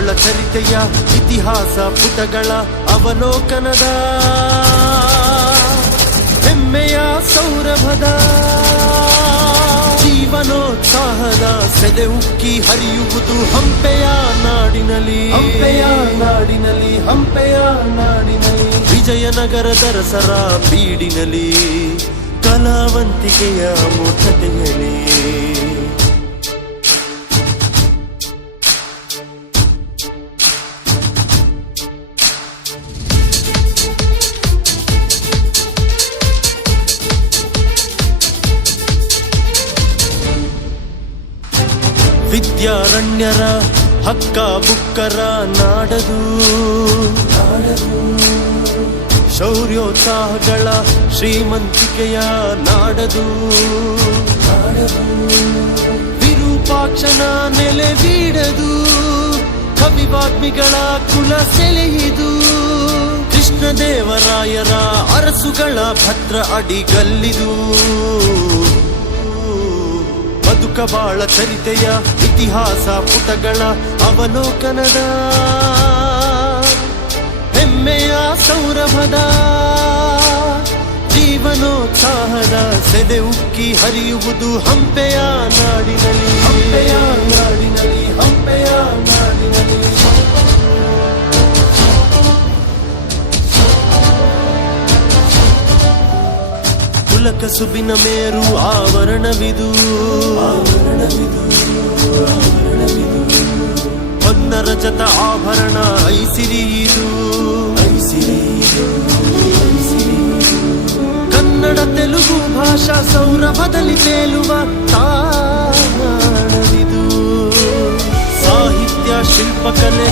ಬಾಳ ಚರಿತೆಯ ಇತಿಹಾಸ ಪುಟಗಳ ಅವಲೋಕನದ ಹೆಮ್ಮೆಯ ಸೌರಭದ ಜೀವನೋತ್ಸಾಹದ ಸೆದೆ ಉಕ್ಕಿ ಹರಿಯುವುದು ಹಂಪೆಯ ನಾಡಿನಲ್ಲಿ, ಹಂಪೆಯ ನಾಡಿನಲ್ಲಿ, ಹಂಪೆಯ ನಾಡಿನಲ್ಲಿ. ವಿಜಯನಗರದ ರಸರ ಬೀಡಿನಲ್ಲಿ ಕಲಾವಂತಿಕೆಯ ಮುಖತೆಯಲ್ಲಿ ವಿದ್ಯಾರಣ್ಯರ ಹಕ್ಕ ಬುಕ್ಕರ ನಾಡದು, ಶೌರ್ಯೋತ್ಸಾಹಗಳ ಶ್ರೀಮಂತಿಕೆಯ ನಾಡದು, ವಿರೂಪಾಕ್ಷನ ನೆಲೆ ಬೀಡದು, ಕವಿವಾಗ್ಮಿಗಳ ಕುಲ ಸೆಳೆಯಿದು, ಕೃಷ್ಣದೇವರಾಯರ ಅರಸುಗಳ ಭದ್ರ ಅಡಿಗಲ್ಲಿದು. ಬದುಕ ಬಾಳ ಚರಿತೆಯ ಇತಿಹಾಸ ಪುಟಗಳ ಅವಲೋಕನದ ಹೆಮ್ಮೆಯ ಸೌರಭದ ಜೀವನೋತ್ಸಾಹದ ಸೆದೆ ಉಕ್ಕಿ ಹರಿಯುವುದು ಹಂಪೆಯ ನಾಡಿನಲ್ಲಿ, ಹಂಪೆಯ ನಾಡಿನಲ್ಲಿ, ಹಂಪೆಯ ನಾಡಿನಲ್ಲಿ. ಕುಲಕಸುಬಿನ ಮೇರು ಆವರಣವಿದು, ಹೊನ್ನ ರಜತ ಆಭರಣ ಐಸಿರಿಯಿದು, ಕನ್ನಡ ತೆಲುಗು ಭಾಷಾ ಸೌರಭದಲ್ಲಿ ತೇಲುವ ತಾಣವಿದು. ಸಾಹಿತ್ಯ ಶಿಲ್ಪಕಲೆ